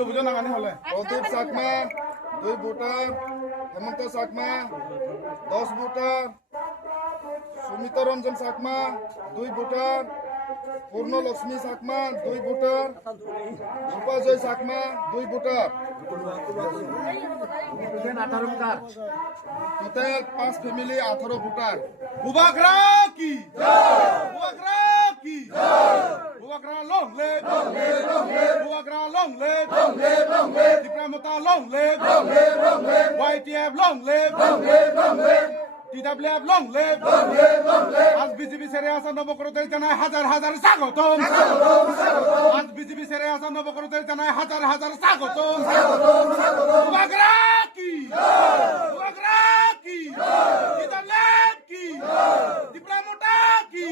প্রদীপ Chakma 2 voter, Hemanta Chakma 10 voter, Sumita Ranjan Chakma 2 voter, Purnalakshmi Chakma 2 voter, Rupajoy Chakma 2 voter, total 5 family 18 voter. Bubagra কি বুবাকরা কি Bubagra long live Bubagra long live Tipramotha long live YTF long live TWF long live আজ BJP ছেড়ে আসা নবকরদের জানায় হাজার হাজার স্বাগতম। আজ বিজেপি ছেড়ে আসা নবকরদের জানায় হাজার হাজার স্বাগতম। বুবাকরা কি বুবাকরা কি TWF কি টিপ্রামতা কি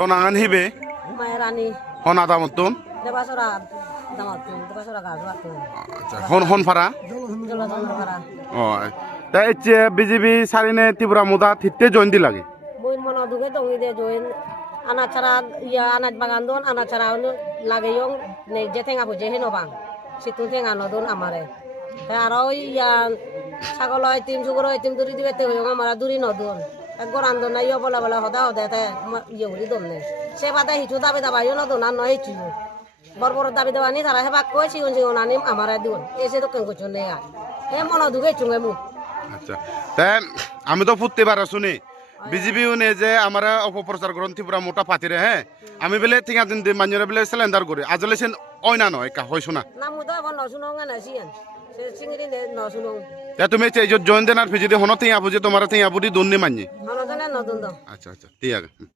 Tonangan hibe, Mairani, hon ada mutun, Debasora, Damatun, Debasora Gazwatun, hon fara. Jolaton Kara, Oh, ta eche BJP sarine Tripura muda thitte join di lage. Buin Mono Duge Dongi de Join, Anachara, Ya Anat Bagandon, Anachara Lagayong, Ne Jetting Abu Jehinobang, Situting Anodon Amare. Taroi Yan Sagoloi Tim Sugoro Tim Duri Amara Duri Nodon. Gorando na yo bola bola hoda hoda te yuri donne se bada hitu dabe daba yo no dona no hitu bor bor dabe daba ni thara heba ko si unji onani amara diun ese to kan ko chone ya e mono duge chunge mu আচ্ছা তা আমি তো ফুটতে পারা শুনি BJP উনি যে আমরা অপপ্রচার করুন ত্রিপুরা মোটা পাতিরে হ্যাঁ আমি বেলে ঠিকা দিন মাঞ্জরে বেলে সিলিন্ডার করে আজলে সেন অইনা নয় কা হয় শোনা na mu da bon no suno ngana sian se singiri ne no suno তা তুমি এই যে জয়েন দেনার ফিজি হন থিয়া বুঝে তোমার থিয়া বুঝি দুন্নি মানি hono done no dundo আচ্ছা আচ্ছা ঠিক আছে